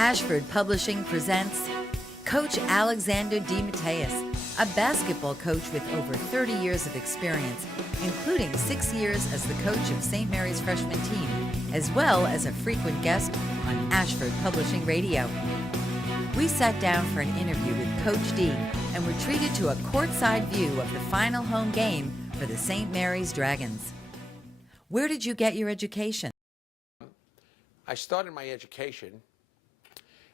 Ashford Publishing presents Coach Alexander DeMatteis, a basketball coach with over 30 years of experience, including 6 years as the coach of St. Mary's freshman team, as well as a frequent guest on Ashford Publishing Radio. We sat down for an interview with Coach D and were treated to a courtside view of the final home game for the St. Mary's Dragons. Where did you get your education? I started my education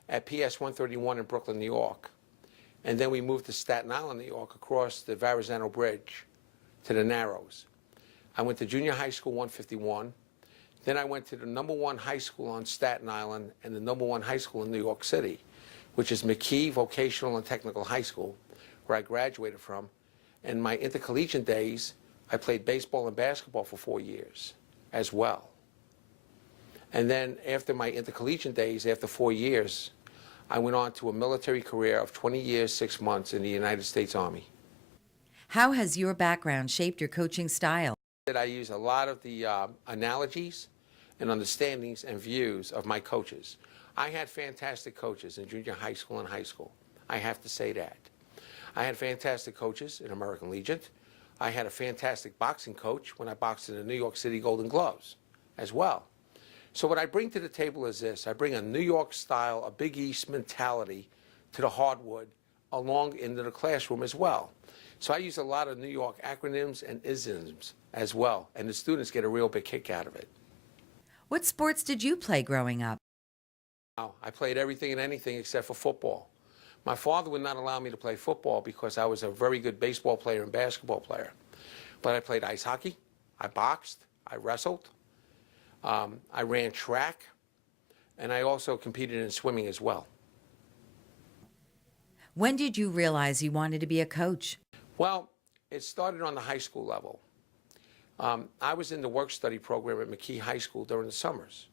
at PS 131 in Brooklyn, New York. And then we moved to Staten Island, New York, across the Verrazano Bridge to the Narrows. I went to junior high school 151. Then I went to the #1 high school on Staten Island and the #1 high school in New York City, which is McKee Vocational and Technical High School, where I graduated from. In my intercollegiate days, I played baseball and basketball for 4 years as well. And then after my intercollegiate days, after 4 years, I went on to a military career of 20 years, 6 months in the United States Army. How has your background shaped your coaching style? I use a lot of the analogies and understandings and views of my coaches. I had fantastic coaches in junior high school and high school. I have to say that. I had fantastic coaches in American Legion. I had a fantastic boxing coach when I boxed in the New York City Golden Gloves as well. So what I bring to the table is this. I bring a New York style, a Big East mentality to the hardwood along into the classroom as well. So I use a lot of New York acronyms and isms as well, and the students get a real big kick out of it. What sports did you play growing up? I played everything and anything except for football. My father would not allow me to play football because I was a very good baseball player and basketball player. But I played ice hockey, I boxed, I wrestled, I ran track, and I also competed in swimming as well. When did you realize you wanted to be a coach? Well, it started on the high school level. I was in the work-study program at McKee High School during the summers.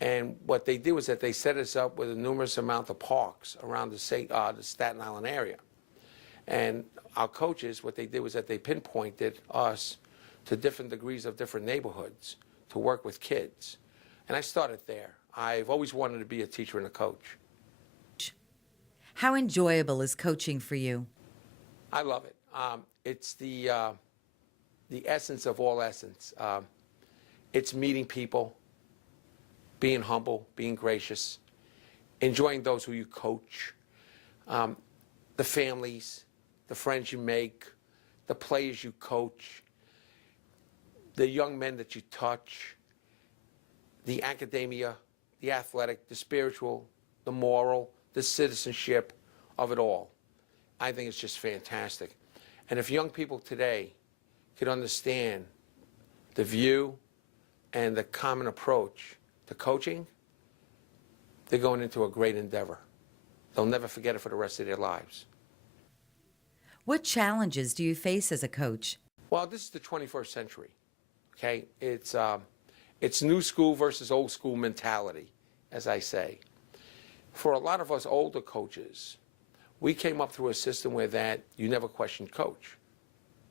And what they did was that they set us up with a numerous amount of parks around the Staten Island area. And our coaches, what they did was that they pinpointed us to different degrees of different neighborhoods to work with kids. And I started there. I've always wanted to be a teacher and a coach. How enjoyable is coaching for you? I love it. It's the essence of all essence. It's meeting people, being humble, being gracious, enjoying those who you coach, the families, the friends you make, the players you coach, the young men that you touch, the academia, the athletic, the spiritual, the moral, the citizenship of it all. I think it's just fantastic. And if young people today could understand the view and the common approach to coaching, they're going into a great endeavor. They'll never forget it for the rest of their lives. What challenges do you face as a coach? Well, this is the 21st century. Okay, it's new school versus old school mentality, as I say. For a lot of us older coaches, we came up through a system where that you never questioned coach.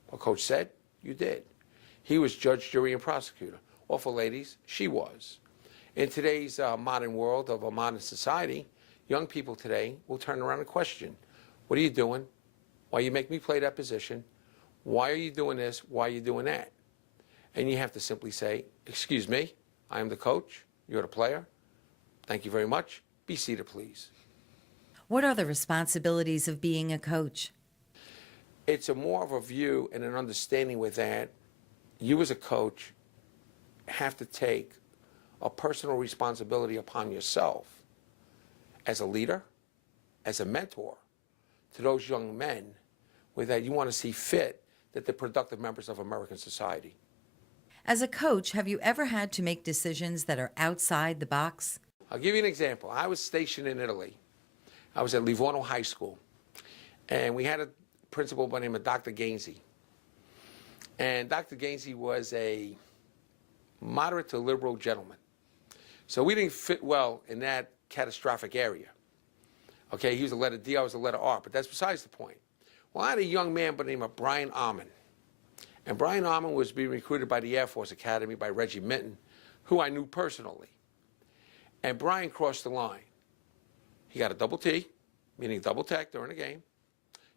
What coach said, you did. He was judge, jury, and prosecutor. Or for ladies, she was. In today's modern world of a modern society, young people today will turn around and question, what are you doing? Why you make me play that position? Why are you doing this? Why are you doing that? And you have to simply say, excuse me, I am the coach, you're the player. Thank you very much. Be seated, please. What are the responsibilities of being a coach? It's a more of a view and an understanding with that you as a coach have to take a personal responsibility upon yourself as a leader, as a mentor to those young men with that you want to see fit that they're productive members of American society. As a coach, have you ever had to make decisions that are outside the box? I'll give you an example. I was stationed in Italy. I was at Livorno High School, and we had a principal by the name of Dr. Gainsey. And Dr. Gainsey was a moderate to liberal gentleman. So we didn't fit well in that catastrophic area. Okay, he was a letter D, I was a letter R, but that's besides the point. Well, I had a young man by the name of Brian Almond. And Brian Almond was being recruited by the Air Force Academy by Reggie Minton, who I knew personally. And Brian crossed the line. He got a double T, meaning double tech during the game,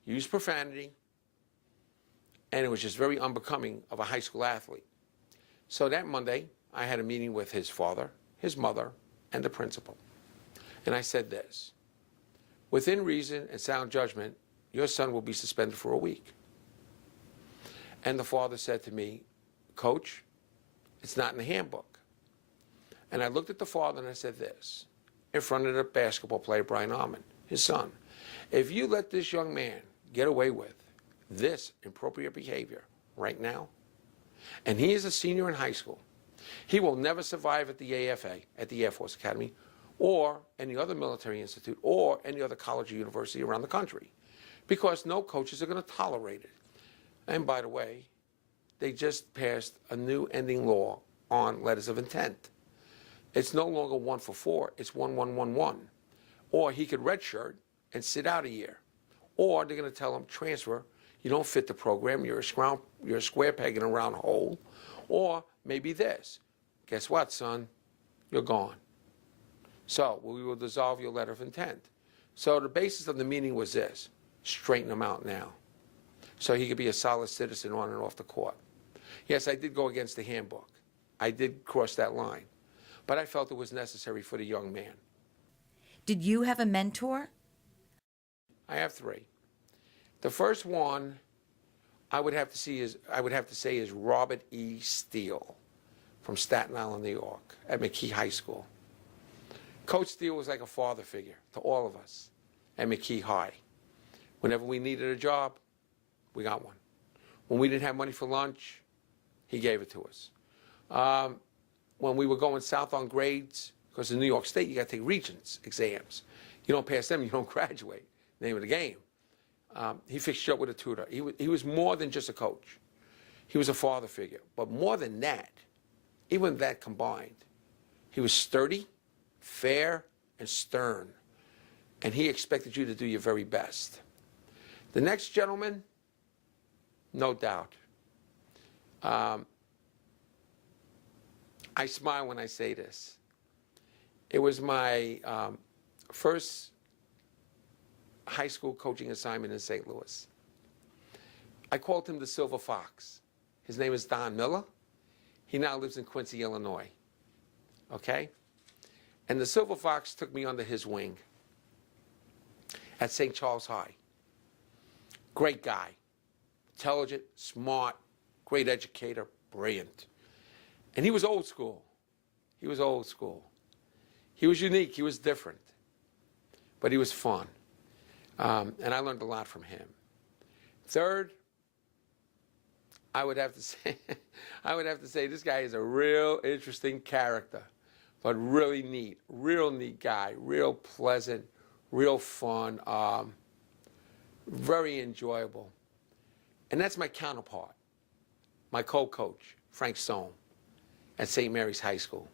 used profanity, and it was just very unbecoming of a high school athlete. So that Monday, I had a meeting with his father, his mother, and the principal. And I said this: within reason and sound judgment, your son will be suspended for a week. And the father said to me, Coach, it's not in the handbook. And I looked at the father and I said this, in front of the basketball player, Brian Almond, his son: if you let this young man get away with this inappropriate behavior right now, and he is a senior in high school, he will never survive at the AFA, at the Air Force Academy, or any other military institute, or any other college or university around the country, because no coaches are going to tolerate it. And by the way, they just passed a new ending law on letters of intent. It's no longer 1 for 4, it's 1-1-1-1. Or he could redshirt and sit out a year. Or they're going to tell him, transfer, you don't fit the program, you're a square peg in a round hole. Or maybe this: guess what, son? You're gone. So we will dissolve your letter of intent. So the basis of the meeting was this: straighten him out now, so he could be a solid citizen on and off the court. Yes, I did go against the handbook. I did cross that line. But I felt it was necessary for the young man. Did you have a mentor? I have 3. The first one I would have to say is Robert E. Steele from Staten Island, New York, at McKee High School. Coach Steele was like a father figure to all of us at McKee High. Whenever we needed a job, we got one. When we didn't have money for lunch, he gave it to us. When we were going south on grades, because in New York State, you got to take Regents exams. You don't pass them, you don't graduate. Name of the game. He fixed you up with a tutor. He was more than just a coach. He was a father figure. But more than that, even that combined, he was sturdy, fair, and stern. And he expected you to do your very best. The next gentleman, no doubt. I smile when I say this. It was my first high school coaching assignment in St. Louis. I called him the Silver Fox. His name is Don Miller. He now lives in Quincy, Illinois. Okay? And the Silver Fox took me under his wing at St. Charles High. Great guy. Intelligent, smart, great educator, brilliant. And he was old school. He was old school. He was unique. He was different. But he was fun. And I learned a lot from him. Third, I would have to say this guy is a real interesting character, but really neat, real neat guy, real pleasant, real fun, very enjoyable. And that's my counterpart, my co-coach, Frank Sohn, at St. Mary's High School,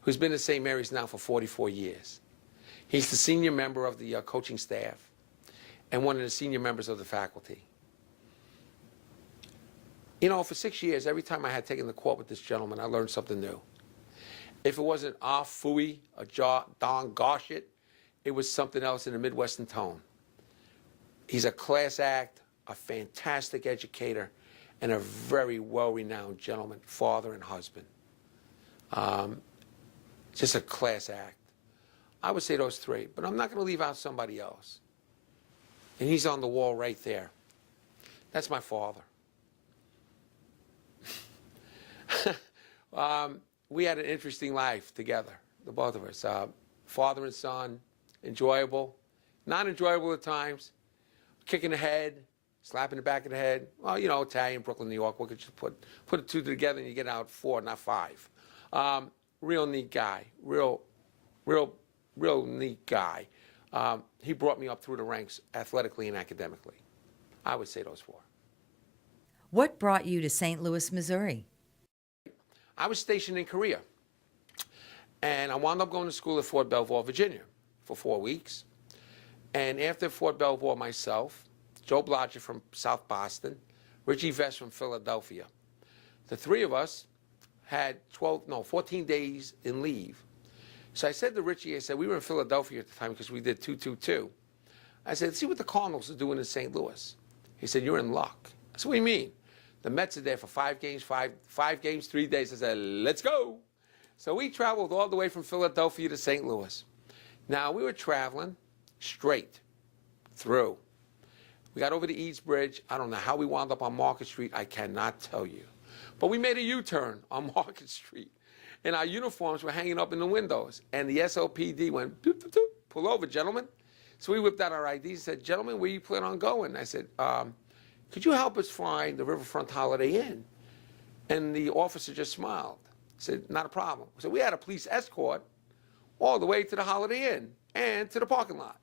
who's been at St. Mary's now for 44 years. He's the senior member of the coaching staff and one of the senior members of the faculty. You know, for 6 years, every time I had taken the court with this gentleman, I learned something new. If it wasn't phooey, darn gosh it was something else in a Midwestern tone. He's a class act, a fantastic educator, and a very well-renowned gentleman, father and husband. Just a class act. I would say those 3, but I'm not going to leave out somebody else. And he's on the wall right there. That's my father. We had an interesting life together, the both of us. Father and son, enjoyable, not enjoyable at times, kicking the head, slapping the back of the head. Well, you know, Italian, Brooklyn, New York, we could just put the 2 together and you get out 4, not 5. Real neat guy, real neat guy. He brought me up through the ranks athletically and academically. I would say those 4. What brought you to St. Louis, Missouri? I was stationed in Korea, and I wound up going to school at Fort Belvoir, Virginia, for 4 weeks. And after Fort Belvoir, myself, Joe Blodgett from South Boston, Richie Vest from Philadelphia, the 3 of us had 14 days in leave So I said to Richie, I said, we were in Philadelphia at the time because we did 2-2-2. I said, see what the Cardinals are doing in St. Louis. He said, you're in luck. I said, what do you mean? The Mets are there for 5 games, 3 days. I said, let's go. So we traveled all the way from Philadelphia to St. Louis. Now, we were traveling straight through. We got over the East Bridge. I don't know how we wound up on Market Street. I cannot tell you. But we made a U-turn on Market Street. And our uniforms were hanging up in the windows. And the SOPD went, doop, doop, doop, pull over, gentlemen. So we whipped out our IDs and said, gentlemen, where you plan on going? I said, could you help us find the Riverfront Holiday Inn? And the officer just smiled. Said, not a problem. So we had a police escort all the way to the Holiday Inn and to the parking lot.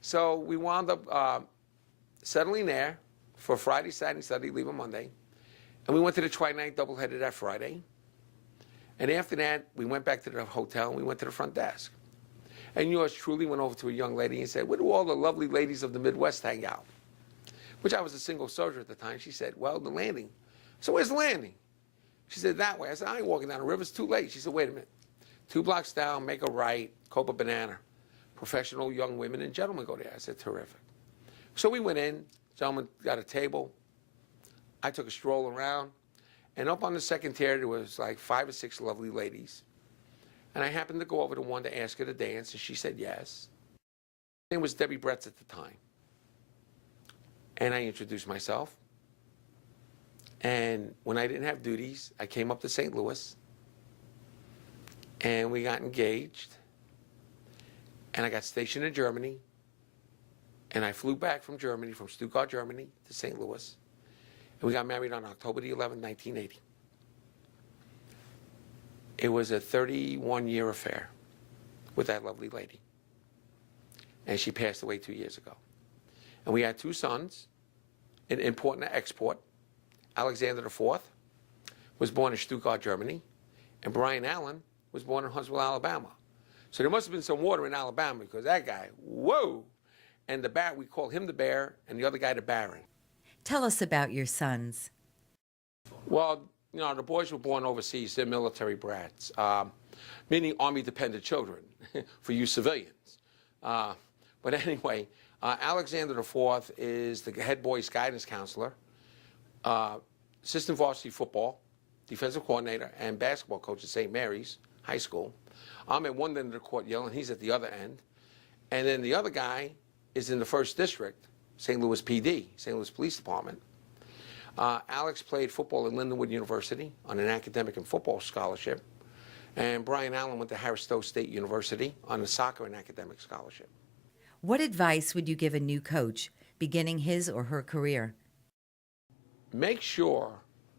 So we wound up settling there for Friday, Saturday, Sunday, leaving Monday. And we went to the Tri-Night doubleheader that Friday. And after that, we went back to the hotel and we went to the front desk. And yours truly went over to a young lady and said, where do all the lovely ladies of the Midwest hang out? Which I was a single soldier at the time. She said, well, the landing. So where's the landing? She said, that way. I said, I ain't walking down the river. It's too late. She said, wait a minute. 2 blocks down, make a right, Copa Banana. Professional young women and gentlemen go there. I said, terrific. So we went in. Gentlemen got a table. I took a stroll around. And up on the second tier, there was like 5 or 6 lovely ladies. And I happened to go over to one to ask her to dance, and she said yes. Her name was Debbie Bretz at the time. And I introduced myself. And when I didn't have duties, I came up to St. Louis. And we got engaged. And I got stationed in Germany. And I flew back from Germany, from Stuttgart, Germany, to St. Louis. And we got married on October the 11th, 1980. It was a 31-year affair with that lovely lady. And she passed away 2 years ago. And we had 2 sons, an import and an export. Alexander IV was born in Stuttgart, Germany. And Brian Allen was born in Huntsville, Alabama. So there must have been some water in Alabama because that guy, whoa. And the bear, we call him the Bear, and the other guy the Baron. Tell us about your sons. Well, you know, the boys were born overseas. They're military brats, meaning Army-dependent children for you civilians. But anyway, Alexander IV is the head boys guidance counselor, assistant varsity football, defensive coordinator, and basketball coach at St. Mary's High School. I'm at one end of the court yelling, he's at the other end. And then the other guy is in the 1st District, St. Louis PD, St. Louis Police Department. Alex played football at Lindenwood University on an academic and football scholarship. And Brian Allen went to Harris Stowe State University on a soccer and academic scholarship. What advice would you give a new coach beginning his or her career? Make sure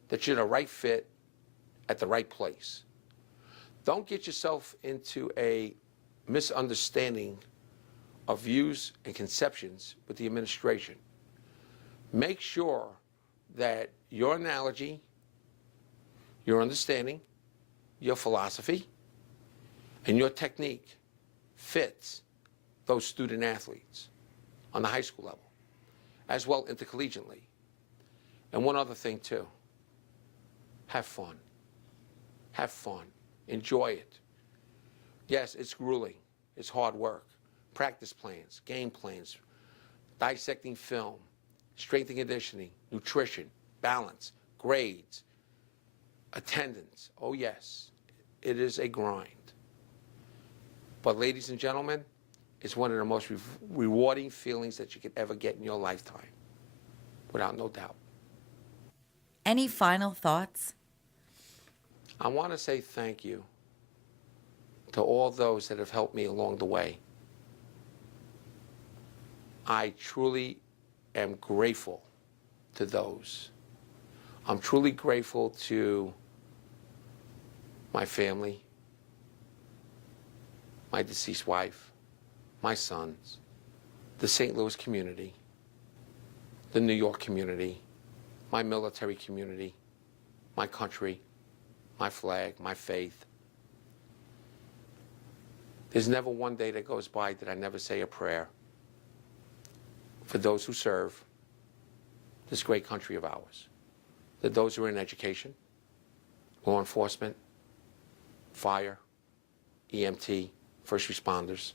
that you're the right fit at the right place. Don't get yourself into a misunderstanding of views and conceptions with the administration. Make sure that your analogy, your understanding, your philosophy, and your technique fits those student athletes on the high school level, as well intercollegiately. And one other thing too, have fun. Have fun. Enjoy it. Yes, it's grueling. It's hard work. Practice plans, game plans, dissecting film, strength and conditioning, nutrition, balance, grades, attendance. Oh yes, it is a grind. But ladies and gentlemen, it's one of the most rewarding feelings that you could ever get in your lifetime, without no doubt. Any final thoughts? I want to say thank you to all those that have helped me along the way. I truly am grateful to those. I'm truly grateful to my family, my deceased wife, my sons, the St. Louis community, the New York community, my military community, my country, my flag, my faith. There's never one day that goes by that I never say a prayer for those who serve this great country of ours. That those who are in education, law enforcement, fire, EMT, first responders,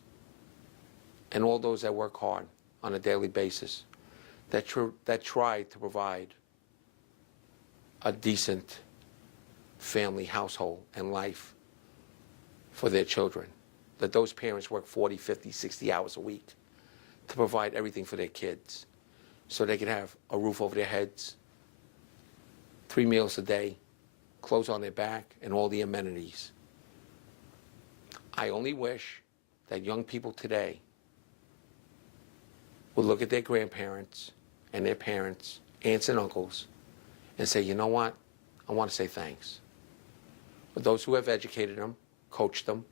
and all those that work hard on a daily basis, that try to provide a decent family, household, and life for their children. That those parents work 40, 50, 60 hours a week to provide everything for their kids so they can have a roof over their heads, 3 meals a day, clothes on their back, and all the amenities. I only wish that young people today would look at their grandparents and their parents, aunts and uncles, and say, you know what? I want to say thanks. But those who have educated them, coached them,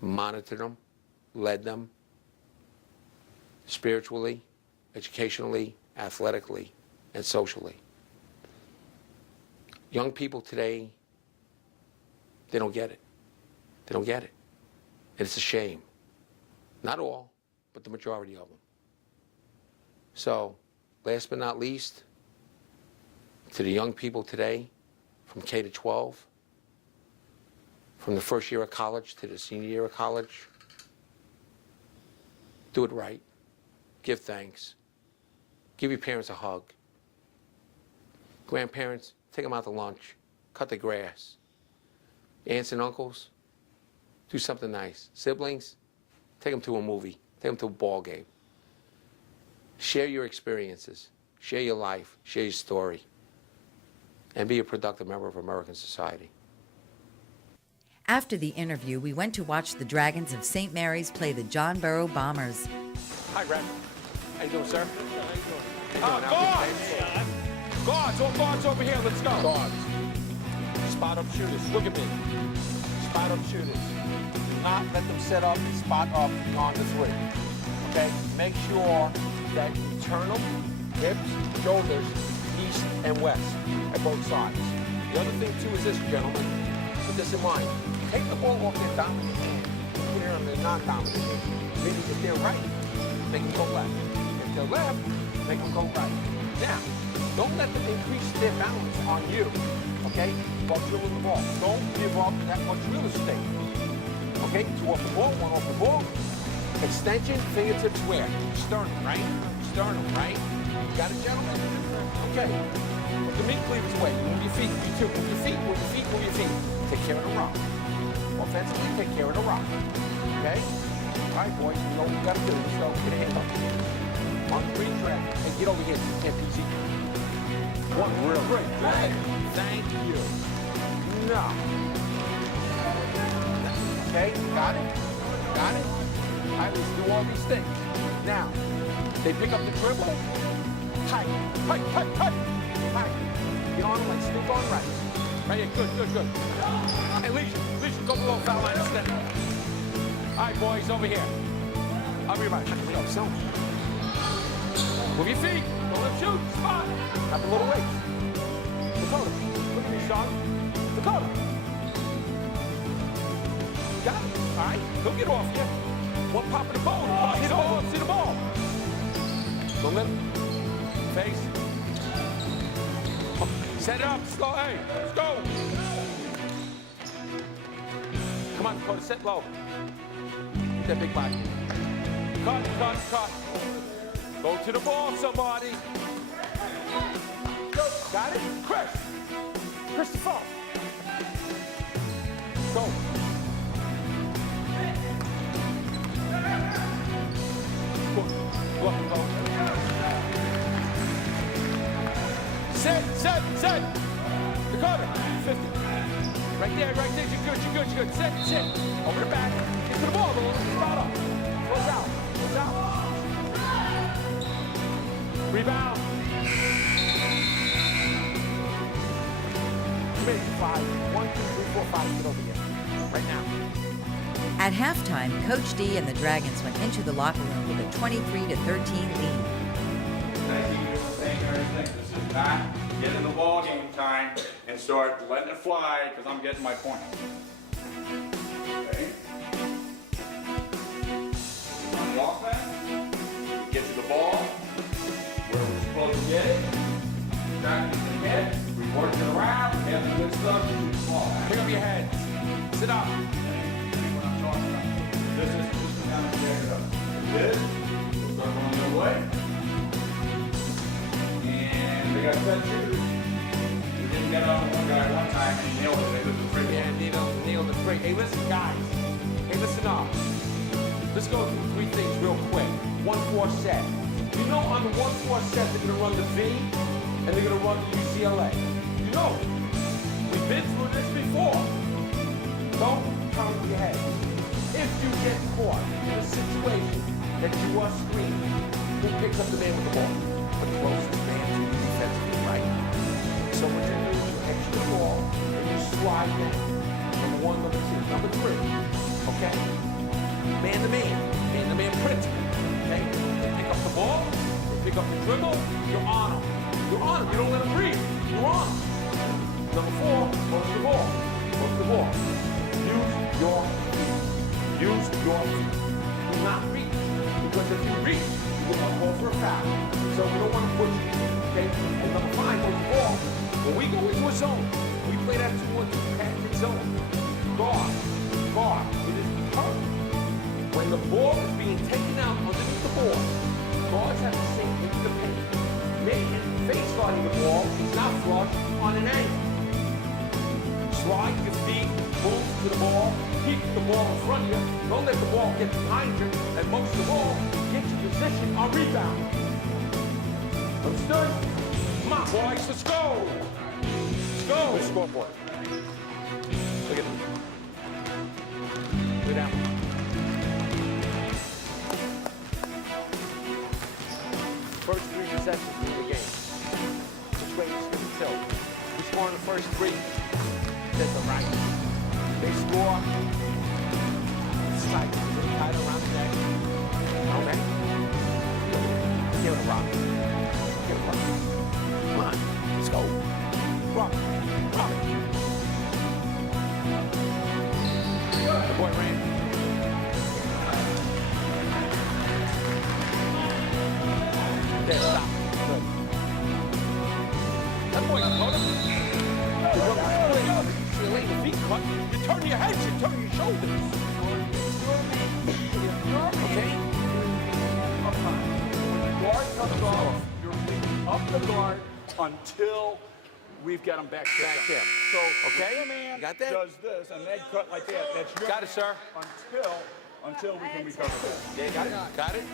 monitored them, led them, spiritually, educationally, athletically, and socially. Young people today, they don't get it. They don't get it. And it's a shame. Not all, but the majority of them. So, last but not least, to the young people today, from K to 12, from the first year of college to the senior year of college, do it right. Give thanks. Give your parents a hug. Grandparents, take them out to lunch. Cut the grass. Aunts and uncles, do something nice. Siblings, take them to a movie. Take them to a ball game. Share your experiences. Share your life. Share your story. And be a productive member of American society. After the interview, we went to watch the Dragons of St. Mary's play the John Burrow Bombers. Hi, Red. How you doing, sir? Guards! Guards! All guards over here. Let's go. Guards. Spot up shooters. Look at me. Spot up shooters. Do not let them set up and spot up on the 3. Okay? Make sure that you turn them, hips, shoulders, east and west at both sides. The other thing, too, is this, gentlemen. Keep this in mind. Take the ball off their dominant hand. Put it on their non-dominant hand. Meaning if they're right, make them go left. If they're left, make them go right. Now, don't let them increase their balance on you, okay, while dribbling the ball. Don't give up that much real estate. Okay, 2 off the ball, 1 off the ball. Extension, fingertips where? Sternum, right? Sternum, right? You got it, gentlemen? Okay. Put the meat cleavers away. Move your feet. You too. Move your feet, move your feet, move your feet. Take care of the rock. Offensively, take care of the rock. Okay? All right, boys, you know what you got to do. So get a hand up. On the green track. Hey, get over here. Can't PC. One real great. Thank you. No. Okay, got it? Got it? All right, let's do all these things. Now, they pick up the dribble. Tight, tight, tight, tight. Tight. Get on them like Snoop on rice. Right here, good, good, good. Hey, Legion, go below foul line instead. All right, boys, over here. I'll be right back. Go, so. Move your feet. Don't let them shoot. Spot. Have a little weight. Dakota, look at me, Sean. Dakota. Got it. All right, he'll get off you. One pop in the ball. Oh, see the ball, see the ball. Don't let him. Face. Set it up, slow, hey, let's go. Come on, Dakota, set low. Get that big body. Cut, cut, cut. Go to the ball, somebody. Got it? Christopher. Go. Go. Set. Dakota, 50. Right there. You're good. Sit. Over the back. Get to the ball, spot up. Close out. Rebound. Big 5. 1, 2, 3, 4, 5. Get over here. Right now. At halftime, Coach D and the Dragons went into the locker room with a 23-13 lead. Thank you. This is back. Get in the ball game time and start letting it fly because I'm getting my point. Okay. On the offense, get to the ball where we're supposed to get it. Practice the hit. We work it around. We have the good stuff. Shoot the ball. Pick up your head. Sit up. is. We'll start going the other way. And they got set shooters. We didn't get on one guy one time and he nailed it. They did the free. Yeah, nailed the three. Hey, listen, guys. Hey, listen up. Let's go through three things real quick. 1-4 set. You know on the 1-4 set they're going to run the V and they're going to run the UCLA. You know it. We've been through this before. Don't turn your head. If you get caught in a situation that you are screaming, who picks up the man with the ball? The closest man to the defensive right. So what you do is you exit the ball and you slide down. Number one, number two, number three. Okay? Man to man principle. Okay? They pick up the ball, they pick up the dribble, you're on them. You're on them. You don't let them breathe. You're on them. Number four, post the ball. Post the ball. Use your feet. Use your feet. Do not reach. Because if you reach, you will not call for a foul. So we don't want to push you. Okay? And number five, post the ball. When we go into a zone, we play that 2-1-2 patented zone. Guard. It is perfect. When the ball is being taken out underneath the ball, guards have to sink into the paint. Making face guarding the ball is not flush on an angle. Slide your feet, move to the ball, keep the ball in front of you, don't let the ball get behind you, and most of all, get your position on rebound. Understood? Come on, boys, let's go! Let's go! The scoreboard. Look at him. Look down. First three possessions in the game. Which way is going to tilt? We score on the first three. That's the right. They score. It's tight. It's a little tight around the neck. Okay. Give it a rock. Give it a rock. Come on. Let's go. Rock. The boy ran. There, stop. Good. That boy caught him. You lay your feet cut. You turn your head, you turn your shoulders. Okay? Up high. When the guard comes off, you're leading up the guard until we've got him back there. So, Okay? man You got that? does this and leg cut like that. That's your Got it, sir. Until we can recover that. Yeah, got it? Got it?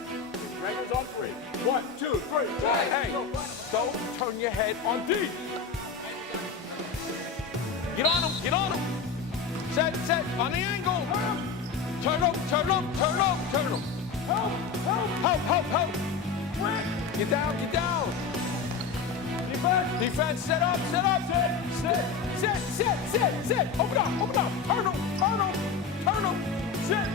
Strikers on three. 1, 2, 3. Hey, don't turn your head on D. Get on him. Set, on the angle. Turn him. Help. Get down. Defense, set up. Sit. Open up. Turn him. Sit.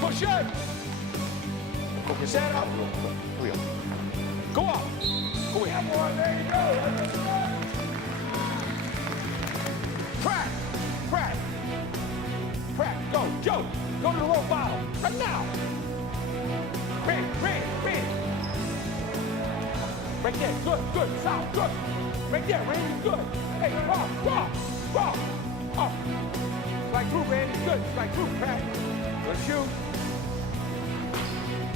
Push it. Set up. Go up. Go in. There you go. Crack. Go. Joe. Go to the low bottom. Right now. Ran. Right there. Good. South. Good. Right there, Randy. Good. Hey, Rob. Up. Strike through, Randy. Good. Strike through, Crack. Good shoot.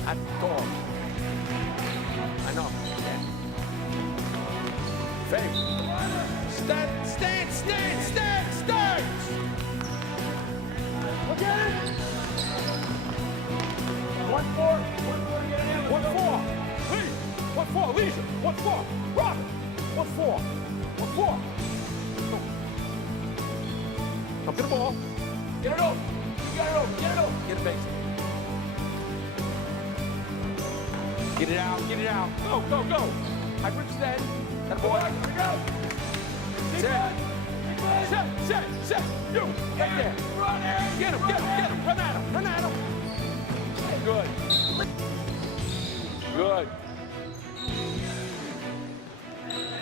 At dog. I know. Yeah. Fake. Stand. Look at it. 1-4. 1-4. Lead. 1-4. Leisure. 1-4. Robin. 1-4. Come to the ball. Get it over. Get it, base. Get it out. Go. Hybrid extend. That boy. Here we go. Set. You. Right there. Run in. Get him. Run at him.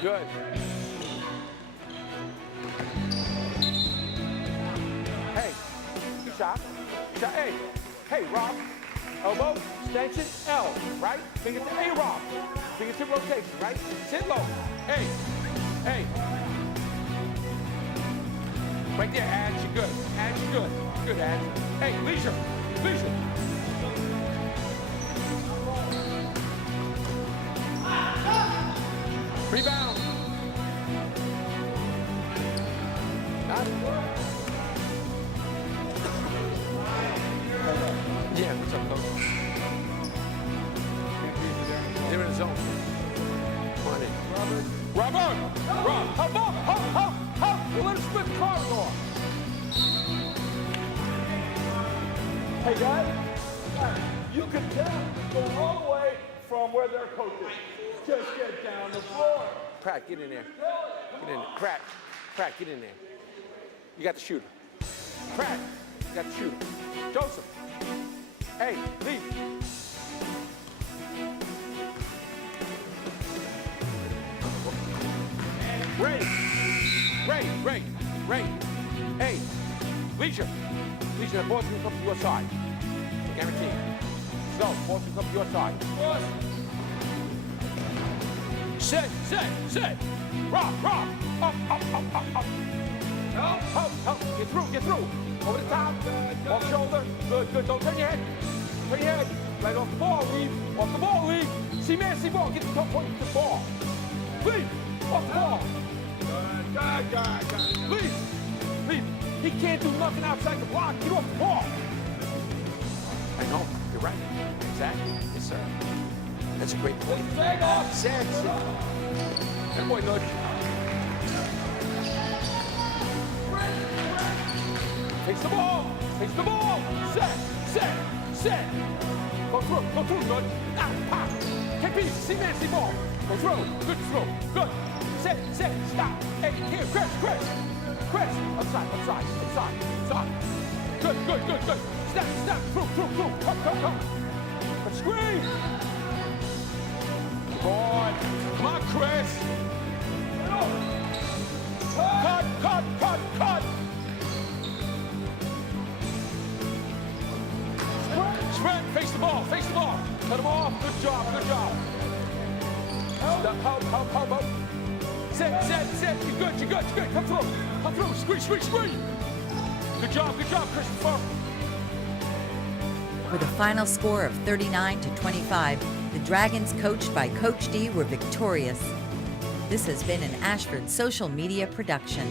Good. Hey. Shot. Hey, Rob. Elbow, extension, L, right? Fingertip, hey, Rob. Fingertip rotation, right? Sit low. Hey. good. Good, Ed. Hey, leisure. Leisure. Rebound. Got it. Yeah, what's up, coach? They're in the zone. Come on in. Robert! Rob! Help up! Help! Let him split the corridor. Hey, guys. You can tell going all the way from where their coach is. Just get down the floor. Pratt, get in there. Get in there. Pratt, get in there. You got the shooter. Pratt, you got the shooter. Joseph. Hey, leave. Ray. Hey, Leisure, the ball's gonna come to your side. Guaranteed. So, ball's gonna come to your side. Sit. Rock. Up. Help. Get through. Over the top. Off shoulder. Good. Don't turn your head. Right off the ball, leave. See ball. Get the top point to the ball. Leave. Off the ball. Leave. He can't do nothing outside the block. Get off the ball. I know. You're right. Exactly. Yes, sir. That's a great play. Flag off. Set. That boy nudge. Face the ball. Set. Go through, nudge. Pop. KP, see ball. Go through. Good throw. Good. Set. Stop. Hey, here, Chris. Outside. Good. Step. Through. Come. Let's screen. Boy. Come on, Chris. Cut. Sprint. Face the ball. Cut him off. Good job. Help. Set. You're good. Come through. Screen. Good job, Christopher. With a final score of 39-25, the Dragons, coached by Coach D, were victorious. This has been an Ashford social media production.